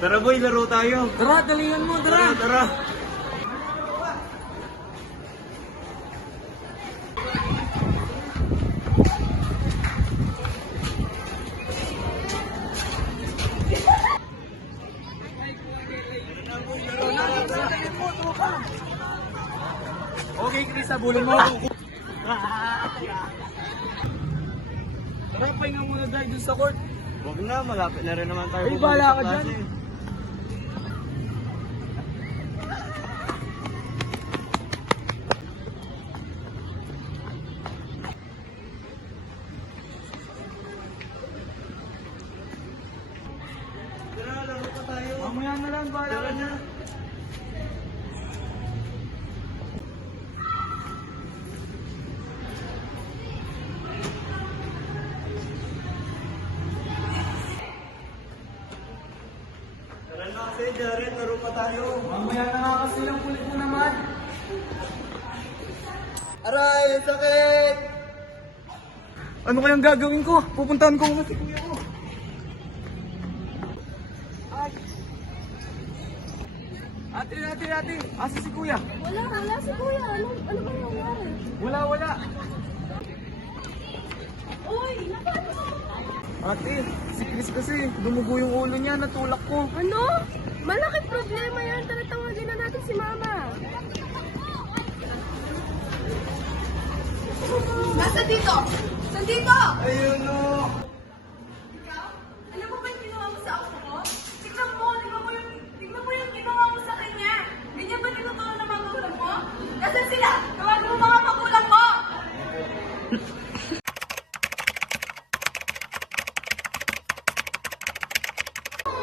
Tara boy, laro tayo. Tara, talingan mo, tara. Tara. Okay, Chris, sabulin mo. Tara, pahinga muna dahil dun sa court. Huwag na, malapit na rin naman tayo. Ay, bumalik bahala sa ka klase. dyan. Tara, laro pa tayo. Mamaya na lang, bahala ka dyan. Tara na kasi, Jared, laro pa tayo. Mamaya na nga kasi lang, kulit mo naman. Aray, sakit! Ano kayang gagawin ko? Pupuntahan ko kasi kuya ko. Ay. Ate. Asa si kuya? Wala si kuya. Ano ba nangyari? Wala. Uy, napano mo? Ate, si Chris kasi, dumugo yung ulo niya, natulak ko. Ano? Malaking problema yan. Taratawagin na natin si mama. Nasa dito! Nandito! Ayun o. Alam mo ba yung ginawa mo sa ako ko? Tignan mo yung ginawa mo sa kanya. Ganyan ba tinutulong ng mga magulang mo? Nasaan sila? Tawagin mo mga magulang mo!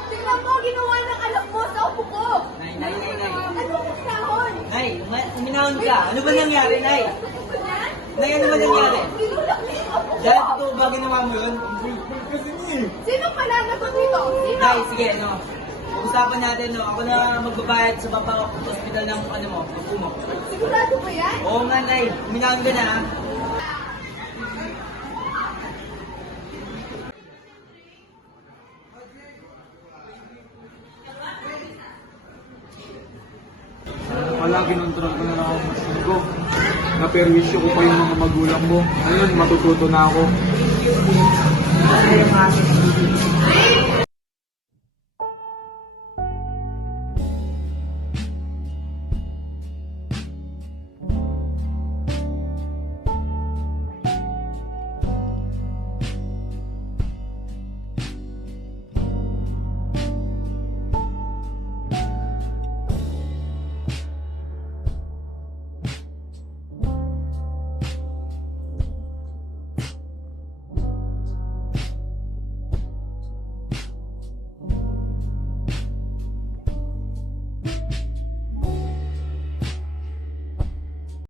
Tignan mo, ginawa ng anak mo sa upo ko! Nay. Ano ang sinahon? Nay, uminahon ka. Ano ba nangyari, Nay? Yan? Nay, ano ba nangyari? Tinulak niya yung upo ko! Dahil totoo ba ginawa mo yun? Sino pala nagot dito? Sino? Nay, sige, no. Pag-usapan natin, no. Ako na magbabayad sa baba hospital ng ano mo, upo mo. Sigurado ba yan? Oo nga, Nay. Uminahon ka na, ha? Wala, kinontrol ko na lang ako sa ko. Naperwisyo ko pa yung mga magulang ko. Ngayon, matututo na ako. Hey!